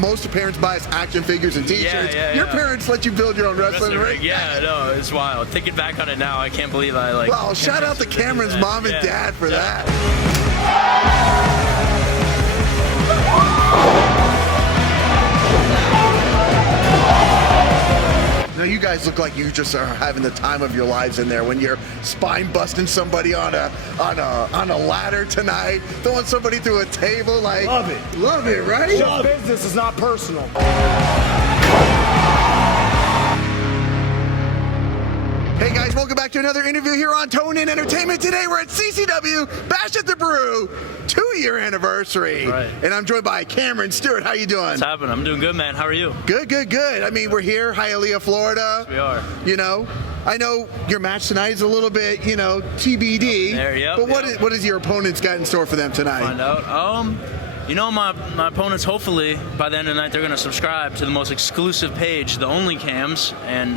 Most parents buy us action figures and t-shirts. Your parents let you build your own wrestling ring? Yeah, no, it's wild. Thinking back on it now, I can't believe I like... Well, shout out to Cameron's mom and dad for that. Now you guys look like you just are having the time of your lives in there when you're spine busting somebody on a ladder tonight, throwing somebody through a table. Like, love it, right? Just business is not personal. Hey guys, welcome back to another interview here on Tone In Entertainment. Today we're at CCW Bash at the Brew 2-year anniversary. Right. And I'm joined by Cameron Stewart. How you doing? What's happening? I'm doing good, man. How are you? Good, good, good. I mean, we're here, Hialeah, Florida. Yes, we are. You know, I know your match tonight is a little bit, you know, TBD. There, yep. But what is your opponent's got in store for them tonight? Find out. You know, my opponents, hopefully, by the end of the night, they're going to subscribe to the most exclusive page, the Only Cams, and,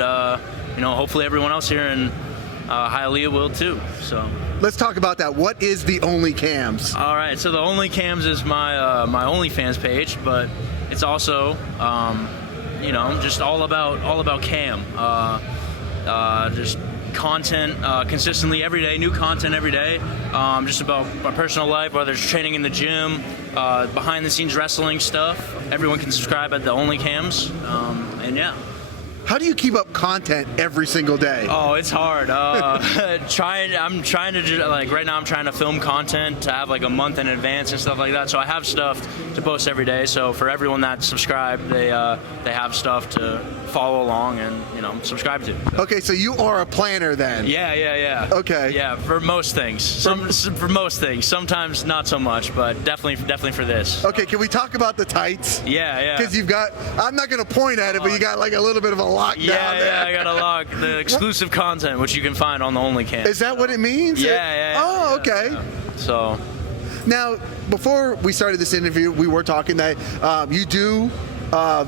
you know, hopefully everyone else here in Hialeah will too. So let's talk about that. What is the Only Cams? All right, so the Only Cams is my my OnlyFans page, but it's also you know, just all about Cam. Just content consistently every day, new content every day, just about my personal life, whether it's training in the gym, behind the scenes wrestling stuff. Everyone can subscribe at the Only Cams, and yeah. How do you keep up content every single day? Oh, it's hard. I'm trying to, like, right now I'm trying to film content to have like a month in advance and stuff like that. So I have stuff to post every day. So for everyone that's subscribed, they have stuff to follow along and, you know, subscribe to. Okay, so you are a planner then? Yeah. Okay. Yeah, for most things. For most things. Sometimes not so much, but definitely for this. Okay, can we talk about the tights? Yeah. Because you've got, I'm not going to point at it, but you got like a little bit of a lock down there. Yeah, I got a lock. The exclusive content, which you can find on the Only Cam. Is that what it means? Yeah. Oh, okay. Yeah. So. Now, before we started this interview, we were talking that you do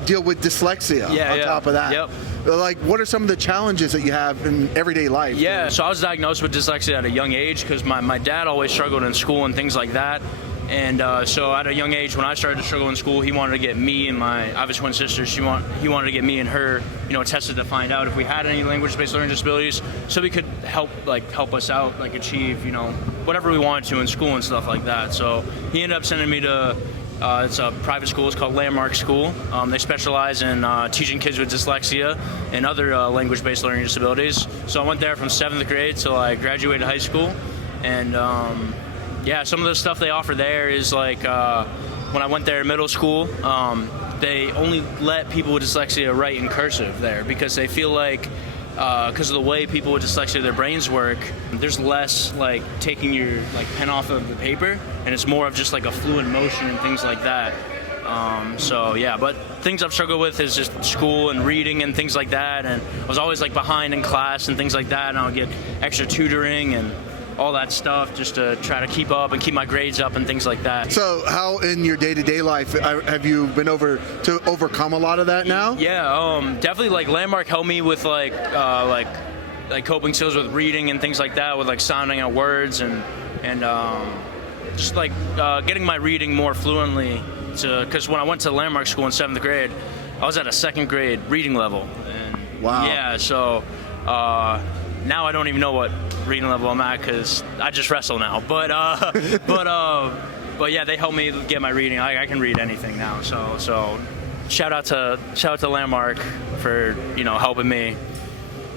deal with dyslexia on top of that. Yep. Like, what are some of the challenges that you have in everyday life? Yeah, so I was diagnosed with dyslexia at a young age because my dad always struggled in school and things like that. And so at a young age, when I started to struggle in school, he wanted to get me and I have a twin sister. He wanted to get me and her, you know, tested to find out if we had any language-based learning disabilities, so we could help us out, like achieve, you know, whatever we wanted to in school and stuff like that. So he ended up sending me to it's a private school. It's called Landmark School. They specialize in teaching kids with dyslexia and other language-based learning disabilities. So I went there from 7th grade till I graduated high school, and yeah, some of the stuff they offer there is like when I went there in middle school, they only let people with dyslexia write in cursive there because they feel like because of the way people with dyslexia, their brains work, there's less like taking your pen off of the paper, and it's more of just like a fluid motion and things like that. So yeah, but things I've struggled with is just school and reading and things like that, and I was always like behind in class and things like that, and I'll get extra tutoring and all that stuff just to try to keep up and keep my grades up and things like that. So how in your day-to-day life have you been able to overcome a lot of that now? Yeah, definitely like Landmark helped me with like coping skills with reading and things like that, with like sounding out words and just like getting my reading more fluently, because when I went to Landmark School in 7th grade, I was at a 2nd grade reading level. And wow. Yeah, so now I don't even know what reading level I'm at because I just wrestle now. But yeah, they helped me get my reading. I can read anything now. So shout out to Landmark for, you know, helping me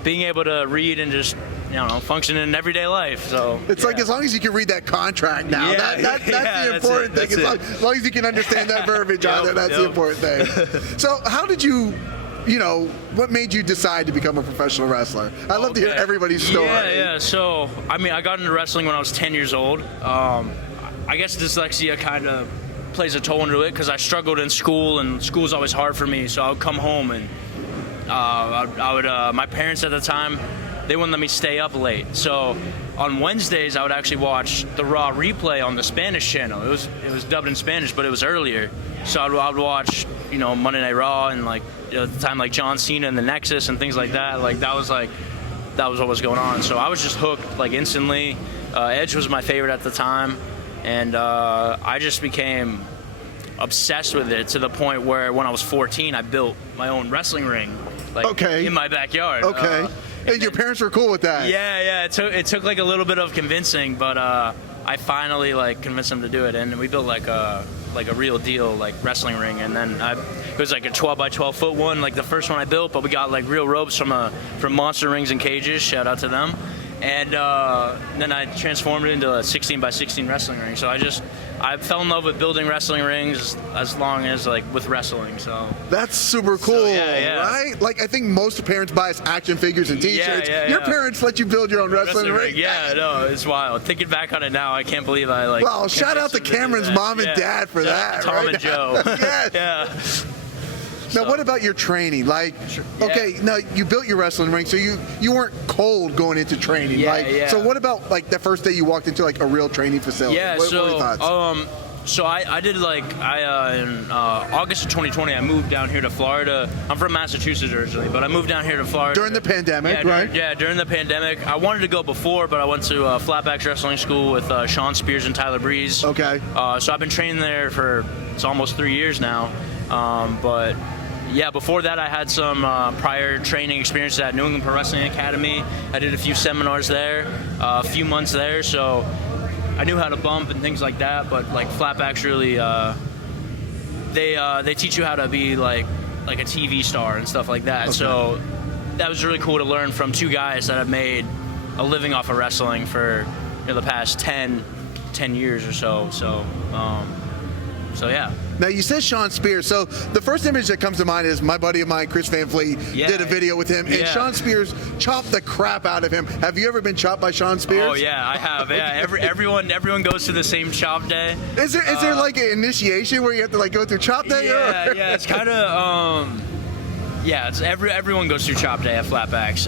being able to read and just, you know, function in everyday life. So it's like, as long as you can read that contract now, that's the important thing. As long as you can understand that verbiage on there, that's the important thing. So how did you know, what made you decide to become a professional wrestler? I love to hear everybody's story. Yeah. So, I mean, I got into wrestling when I was 10 years old. I guess dyslexia kind of plays a toll into it because I struggled in school, and school was always hard for me. So I would come home and my parents at the time, they wouldn't let me stay up late. So on Wednesdays, I would actually watch the Raw replay on the Spanish channel. It was dubbed in Spanish, but it was earlier. So I would watch, you know, Monday Night Raw and like at the time like John Cena and the Nexus and things like that. Like that was like that was what was going on. So I was just hooked like instantly. Edge was my favorite at the time, and I just became obsessed with it to the point where when I was 14, I built my own wrestling ring, like in my backyard. Okay. And your parents were cool with that? Yeah. It took like a little bit of convincing, but I finally like convinced them to do it, and we built like a real deal like wrestling ring. And then it was like a 12 by 12 foot one, like the first one I built, but we got like real ropes from Monster Rings and Cages. Shout out to them. And then I transformed it into a 16 by 16 wrestling ring. So I fell in love with building wrestling rings as long as like with wrestling. So that's super cool, right? Like I think most parents buy us action figures and T-shirts. Your parents let you build your own wrestling ring. Yeah, no, it's wild. Thinking back on it now, I can't believe I like. Well, shout out to Cameron's mom and dad for that. Tom and Joe. Yes. Yeah. Now, what about your training? Like, okay, now you built your wrestling ring, so you weren't cold going into training. So what about like the first day you walked into like a real training facility? What were your thoughts? So I did in August of 2020, I moved down here to Florida. I'm from Massachusetts originally, but I moved down here to Florida. During the pandemic, right? During the pandemic. I wanted to go before, but I went to Flatbacks Wrestling School with Shawn Spears and Tyler Breeze. Okay. So I've been training there for, it's almost 3 years now. But yeah, before that I had some prior training experience at New England Pro Wrestling Academy. I did a few seminars there, a few months there, so I knew how to bump and things like that. But like Flatbacks really, they teach you how to be like a TV star and stuff like that. Okay. So that was really cool to learn from two guys that have made a living off of wrestling for the past 10 years or so. So yeah. Now you said Shawn Spears, so the first image that comes to mind is my buddy of mine, Chris Van Fleet, did a video with him, and Shawn Spears chopped the crap out of him. Have you ever been chopped by Shawn Spears? Oh yeah, I have. Yeah, everyone goes to the same chop day. Is there like an initiation where you have to like go through chop day? Yeah, it's kind of it's everyone goes through chop day at Flatbacks.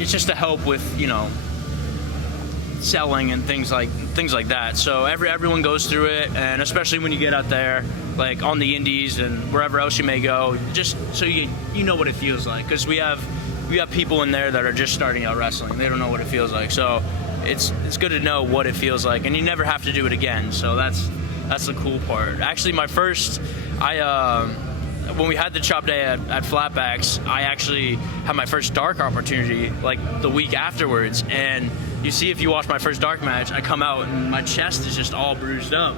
It's just to help with selling and things like that. So everyone goes through it, and especially when you get out there, like on the indies and wherever else you may go, just so you know what it feels like. Because we have people in there that are just starting out wrestling. They don't know what it feels like. So it's good to know what it feels like, and you never have to do it again. So that's the cool part. Actually, when we had the chop day at Flatbacks, I actually had my first dark opportunity like the week afterwards, and you see if you watch my first dark match, I come out and my chest is just all bruised up,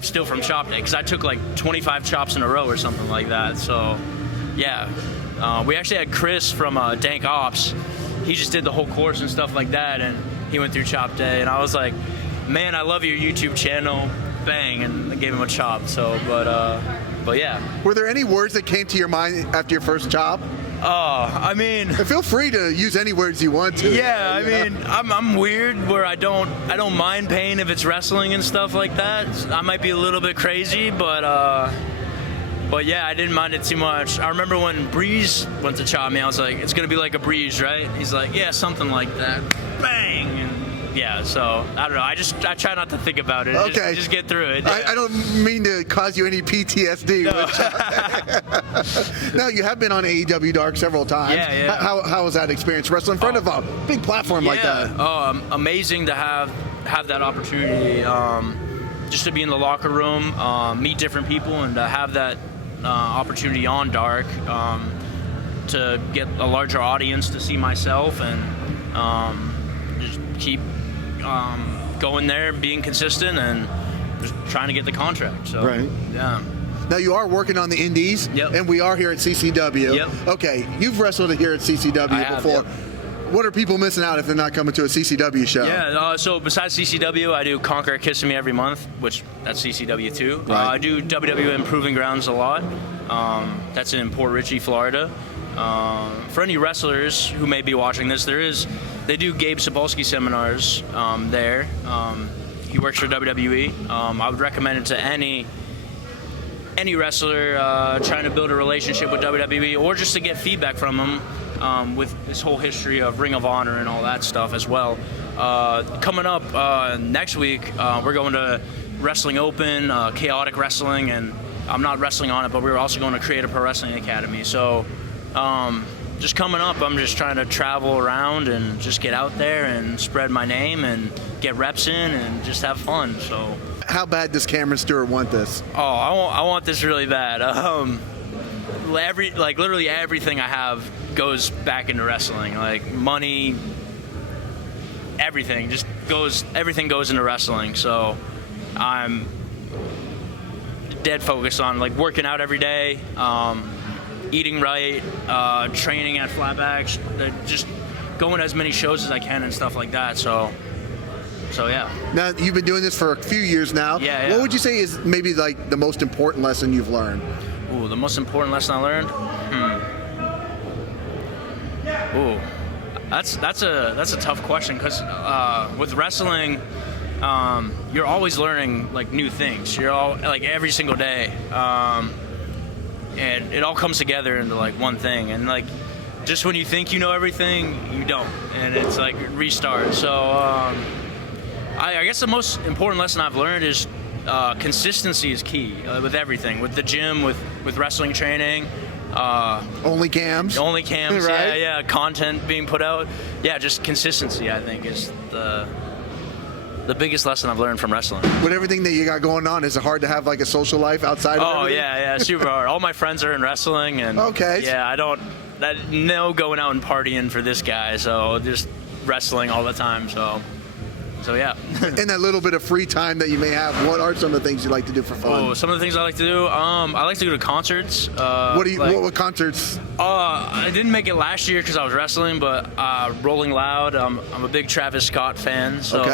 still from chop day, because I took like 25 chops in a row or something like that. So yeah, we actually had Chris from Dank Ops. He just did the whole course and stuff like that, and he went through chop day, and I was like, man, I love your YouTube channel, bang, and I gave him a chop. So but yeah. Were there any words that came to your mind after your first chop? I mean, and feel free to use any words you want to. Yeah, I mean, I'm weird where I don't mind pain if it's wrestling and stuff like that. I might be a little bit crazy, but yeah, I didn't mind it too much. I remember when Breeze went to chop me, I was like, it's gonna be like a breeze, right? He's like, yeah, something like that. Bang. And yeah, so I don't know. I try not to think about it. Okay. Just get through it. Yeah. I don't mean to cause you any PTSD. No. No, you have been on AEW Dark several times. Yeah. How was that experience? Wrestling in front of a big platform like that. Oh, amazing to have that opportunity. Just to be in the locker room, meet different people, and to have that opportunity on Dark, to get a larger audience to see myself, and just keep going there, being consistent, and just trying to get the contract. So, right. Yeah. Now you are working on the indies, and we are here at CCW. Yep. Okay, you've wrestled here at CCW before. Yep. What are people missing out if they're not coming to a CCW show? Yeah, so besides CCW, I do Conquer Kissing Me every month, which that's CCW too. Right. I do WWE Improving Grounds a lot. That's in Port Richey, Florida. For any wrestlers who may be watching this, they do Gabe Sapolsky seminars there. He works for WWE. I would recommend it to any wrestler trying to build a relationship with WWE, or just to get feedback from them with this whole history of Ring of Honor and all that stuff as well. Coming up next week, we're going to Wrestling Open, Chaotic Wrestling, and I'm not wrestling on it, but we're also going to Creative Pro Wrestling Academy. So just coming up, I'm just trying to travel around and just get out there and spread my name and get reps in and just have fun. So, how bad does Cameron Stewart want this? Oh, I want this really bad. Literally everything I have goes back into wrestling. Like money, everything goes into wrestling. So I'm dead focused on like working out every day, eating right, training at Flatbacks, just going to as many shows as I can and stuff like that. So yeah. Now you've been doing this for a few years now. Yeah. What would you say is maybe like the most important lesson you've learned? Ooh, the most important lesson I learned? Ooh, that's a tough question because with wrestling, you're always learning like new things. You're all like every single day, and it all comes together into like one thing. And like just when you think you know everything, you don't, and it's like restart. So I guess the most important lesson I've learned is consistency is key with everything, with the gym, with wrestling training. Only cams, right? Yeah, content being put out. Yeah, just consistency, I think, is the biggest lesson I've learned from wrestling. With everything that you got going on, is it hard to have like a social life outside of everything? Yeah, super hard. All my friends are in wrestling, and yeah, no going out and partying for this guy, so just wrestling all the time. So yeah. In that little bit of free time that you may have, what are some of the things you like to do for fun? Oh, some of the things I like to do. I like to go to concerts. What concerts? I didn't make it last year because I was wrestling, but Rolling Loud. I'm a big Travis Scott fan, so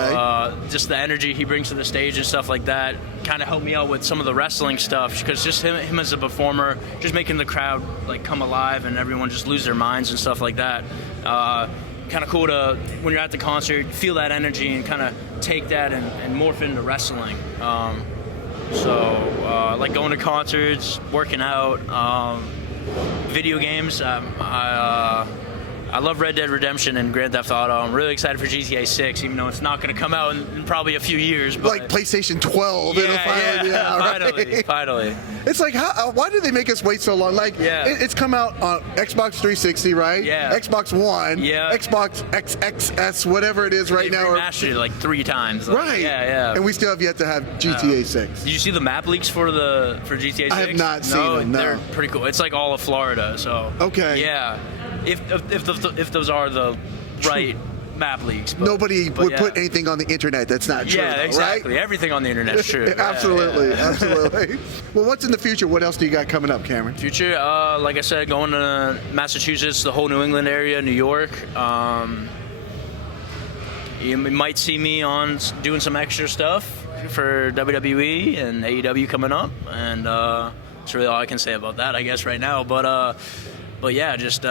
just the energy he brings to the stage and stuff like that kind of helped me out with some of the wrestling stuff, because just him as a performer, just making the crowd like come alive and everyone just lose their minds and stuff like that. Kind of cool to, when you're at the concert, feel that energy and kind of take that and morph it into wrestling. Like going to concerts, working out, video games. I love Red Dead Redemption and Grand Theft Auto. I'm really excited for GTA 6, even though it's not going to come out in probably a few years. But like PlayStation 12, it'll finally be out, right? Finally. It's like, why do they make us wait so long? Like, it's come out on Xbox 360, right? Yeah. Xbox One, Xbox XXS, whatever it is right now. Remastered it like 3 times. Like, right. Yeah. And we still have yet to have GTA 6. Did you see the map leaks for GTA 6? I have not seen them, no. They're pretty cool. It's like all of Florida, so. Okay. Yeah. If those are the right map leaks. Nobody would put anything on the internet that's not true. Yeah, exactly. Right? Everything on the internet is true. Absolutely. Well, what's in the future? What else do you got coming up, Cameron? Future, like I said, going to Massachusetts, the whole New England area, New York. You might see me on doing some extra stuff for WWE and AEW coming up, and that's really all I can say about that, I guess, right now. But yeah, just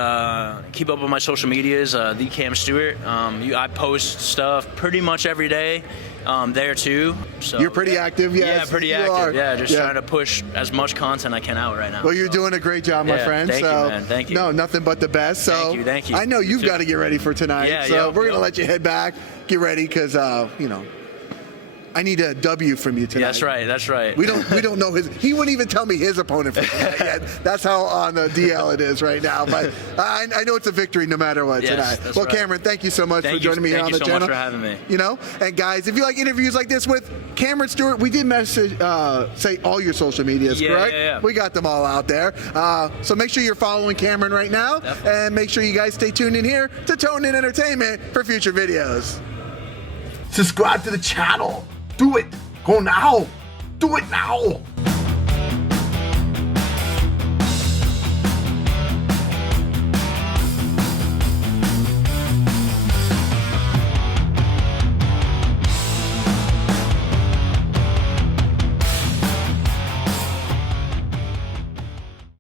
keep up with my social medias, the Cam Stewart. I post stuff pretty much every day there too. So you're pretty active, yeah, pretty active. Yeah, just trying to push as much content I can out right now. Well, you're doing a great job, my friend. Thank you, man. Thank you. No, nothing but the best. So thank you. I know you've got to get ready for tonight. Yeah, so we're gonna let you head back, get ready, because I need a W from you tonight. Yeah, that's right. We don't know his. He wouldn't even tell me his opponent for tonight yet. That's how on the DL it is right now. But I know it's a victory no matter what tonight. Well, right. Cameron, thank you so much for joining me here on the channel. Thank you so much for having me. And guys, if you like interviews like this with Cameron Stewart, we did say all your social medias, correct? Yeah. We got them all out there. So make sure you're following Cameron right now, and make sure you guys stay tuned in here to Tone In Entertainment for future videos. Subscribe to the channel. Do it. Go now. Do it now.